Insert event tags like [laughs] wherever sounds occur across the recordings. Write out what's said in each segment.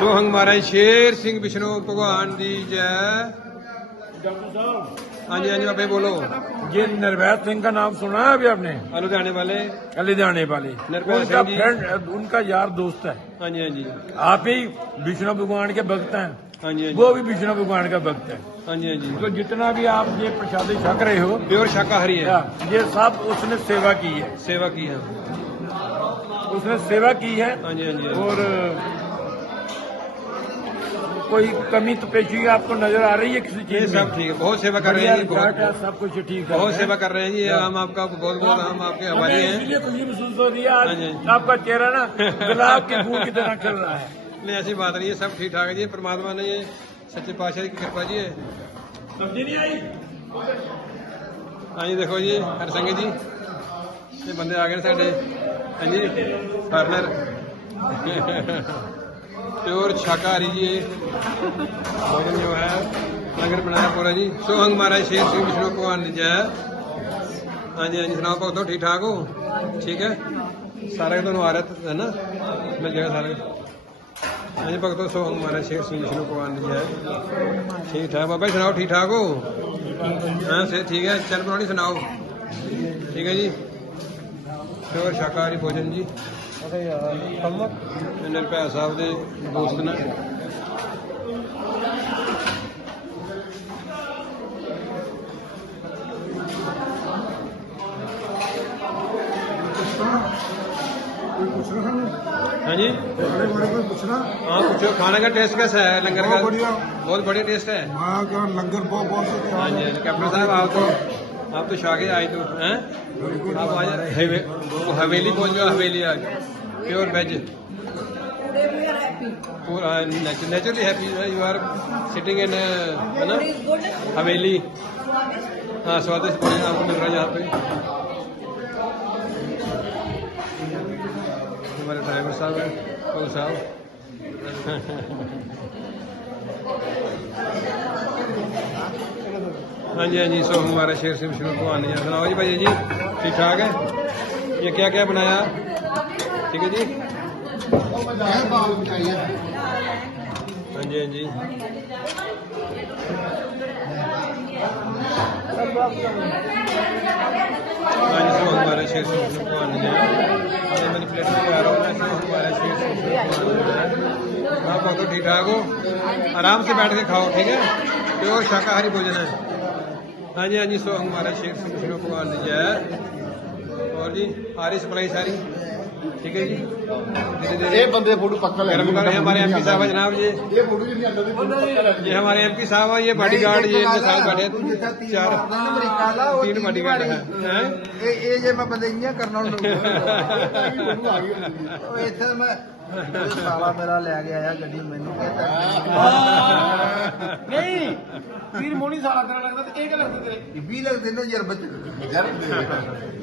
सोहंग महाराज शेर सिंह विष्णु भगवान दी जय। डॉक्टर साहब हाँ जी हाँ जी बाबे बोलो। ये निर्भय सिंह का नाम सुना है अभी आपने? लुधियाने वाले। लुधियाने वाले। निर्भय उनका सिंह जी। फ्रेंड उनका यार दोस्त है। हाँ जी हाँ जी आप ही विष्णु भगवान के भक्त हैं। हाँ जी वो भी विष्णु भगवान का भक्त है। हाँ जी हाँ जी तो जितना भी आप ये प्रसादी छक रहे हो प्योर शाकाहारी है। ये सब उसने सेवा की है। सेवा की है। उसने सेवा की है हाँ जी हाँ जी और कोई कमी तो पेशी आपको नजर आ रही है किसी ये चीज सब में ठीक है बहुत सेवा कर रहे बढ़िया हैं जी रिजल्ट है, बहुत सब कुछ ठीक है बहुत सेवा कर रहे हैं जी हम आपका बहुत बहुत हम आपके हमारे हमें हैं इसलिए खुशी महसूस हो रही है हाँ जी। आज आपका चेहरा ना गुलाब के फूल की तरह खिल रहा है नहीं ऐसी बात नहीं है सब ठीक ठाक है जी परमात्मा ने ये सच्चे पातशाह की कृपा जी है समझी नहीं आई हाँ जी देखो जी हरसंग जी ये बंदे आ गए ने ਸਾਡੇ हाँ जी फॉरनर प्योर शाकाहारी जी ये भोजन जो है लंगर बनाया पूरा जी सोहंग महाराज शेर सिंह विष्णु भगवान की जय हाँ जी हाँ जी सुनाओ भगतों ठीक ठाक हो ठीक है सारा ਤੁਹਾਨੂੰ ਆ ਰਿਹਾ ਹੈ ਨਾ ਮਿਲ ਜਾਏਗਾ ਸਾਰਾ हाँ जी भगतों सोहंग महाराज शेर सिंह विष्णु भगवान की जय ठीक ठाक बाबा जी सुनाओ ठीक ठाक हो हाँ से ठीक है चल पुरानी सुनाओ ठीक है जी ਪਿਓਰ ਸ਼ਾਕਾਹਾਰੀ ਭੋਜਨ ਜੀ ਨਿਰਭੈ ਸਾਹਿਬ ਦੇ ਦੋਸਤ ਨੇ हाँ जी हाँ पूछो खाने का टेस्ट कैसा है लंगर का बहुत बढ़िया। बहुत बढ़िया टेस्ट है वहाँ का लंगर बहुत बहुत हाँ जी हाँ जी। कैप्टन साहब आप तो आप तो शागे आए तो हैं? आप आज हवे, हवेली पहुँच गए हवेली आज? प्योर वेज पूरा naturally happy you are sitting in है ना? हवेली। हाँ स्वादिष्ट भोजन आपको मिल रहा है यहाँ पे। हमारे ड्राइवर साहब हैं कौल साहब? [laughs] ਹਾਂਜੀ ਹਾਂਜੀ ਸੋ ਹਮਾਰਾ ਸ਼ੇਰ ਸਿੰਘ ਸ਼ੁਰੂ ਭਵਾਨੀ ਜੀ ਸੁਣਾਓ ਜੀ ਭਾਈ ਜੀ, ਠੀਕ ਠਾਕ ਹੈ? ਇਹ ਕਿਆ ਕਿਆ ਬਣਾਇਆ? ਠੀਕ ਹੈ ਜੀ? ਹਾਂਜੀ ਹਾਂਜੀ। हाँ जी हाँ जी हाँ जी सो हमारा शेर सिंह विष्णु भगवान जी ये मैंने प्लेट में आ रहा हूँ सो हमारा शेर सिंह विष्णु भगवान जी आप बहुत ठीक ठाक हो आराम से बैठ के खाओ ठीक है प्योर शाकाहारी भोजन है हाँ जी हाँ जी सो हमारा शेर सिंह विष्णु भगवान जी जय और जी आ रही सप्लाई सारी ठीक है जी धीरे धीरे ਇਹ ਬੰਦੇ ਫੋਟੋ पक्का ले गर्म कर रहे हैं हमारे एमपी साहब हैं जनाब जी ਇਹ ਫੋਟੋ ਜਿਹੜੀ ਅੰਦਰ ਦੀ ਫੋਟੋ पक्का ले ये हमारे एमपी साहब हैं ये बॉडीगार्ड ये इनके साथ बैठे हैं। चार तीन बॉडीगार्ड हैं हैं? ਇਹ ਇਹ ਜੇ ਮੈਂ ਬਦਈਆਂ ਕਰਨਾ ਉਹਨੂੰ ਫੋਟੋ ਆ ਗਈ ਉਹ ਇੱਥੇ ਮੈਂ ਉਹ ਸਾਲਾ ਮੇਰਾ ਲੈ ਕੇ ਆਇਆ ਗੱਡੀ ਮੈਨੂੰ ਕਹਿੰਦਾ नहीं फिर मोनी साला तेरा लगता तो एक लगता तेरे ਇਹ ਵੀ ਲੱਗਦੇ ਨੇ ਯਾਰ ਬੱਚ ਯਾਰ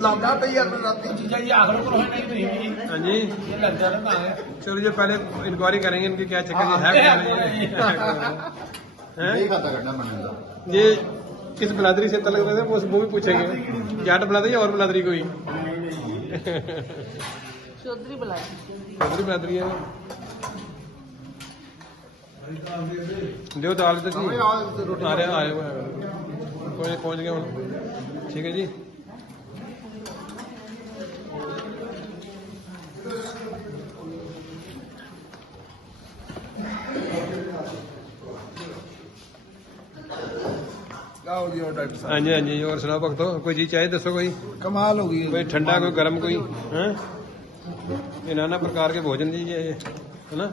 ਲਾਉਂਦਾ ਪਈ ਯਾਰ ਰਾਤੀ चीजा ये आखिर को है नहीं तो ये हाँ जी ये लग जाता कहाँ है चलो जी पहले इंक्वायरी करेंगे इनकी क्या चक्कर है क्या नहीं है हैं? ਨਹੀਂ ਪਤਾ ਕਰਨਾ ਮੈਨੂੰ ये किस बिलादरी से तलक रहे थे वो वो भी पूछेंगे जाट बिलादरी या और बिलादरी कोई ਚੌਧਰੀ ਬਲਾਈ ਚੌਧਰੀ ਬਰਾਦਰੀ ਹੈ ਲਿਓ ਦਾਲ ਤੇ ਜੀ ਆ ਰਿਹਾ ਆਏ ਹੋਏ ਕੋਈ ਪਹੁੰਚ ਗਿਆ ਹੁਣ। ਠੀਕ ਹੈ ਜੀ। ਲਾਓ ਜੀ ਡਾਕਟਰ ਸਾਹਿਬ। ਹਾਂਜੀ ਹਾਂਜੀ। ਹੋਰ ਸੁਣਾਓ ਭਗਤੋ? ਕੋਈ ਜੀ ਚਾਹੇ ਦੱਸੋ ਕੋਈ? ਕਮਾਲ ਹੋ ਗਈ। ਕੋਈ ਠੰਡਾ ਕੋਈ ਗਰਮ ਕੋਈ? ਹੈ? ये नाना प्रकार के भोजन दीजिए ये है ना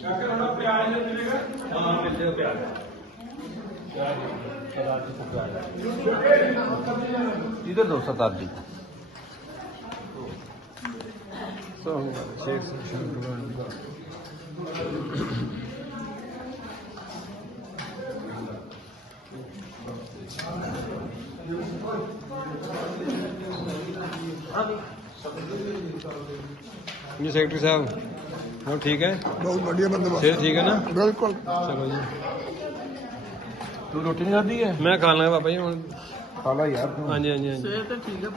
क्या क्या प्याज मिलेगा हाँ मिल जाएगा प्याज प्याज इधर दो शताब्दी जी सेक्रेटरी साहब और ठीक है? बहुत बढ़िया बंदोबस्त। ठीक है ना? बिल्कुल। चलो जी। ਤੂੰ ਰੋਟੀ ਨਹੀਂ ਖਾਧੀ ਹੈ ਮੈਂ ਖਾ ਲਾਂਗਾ ਬਾਬਾ ਜੀ ਹੁਣ। ਖਾ ਲਾ ਯਾਰ ਤੂੰ। ਹਾਂਜੀ ਹਾਂਜੀ ਹਾਂਜੀ। ਸਿਹਤ ਤੇ ਠੀਕ ਹੈ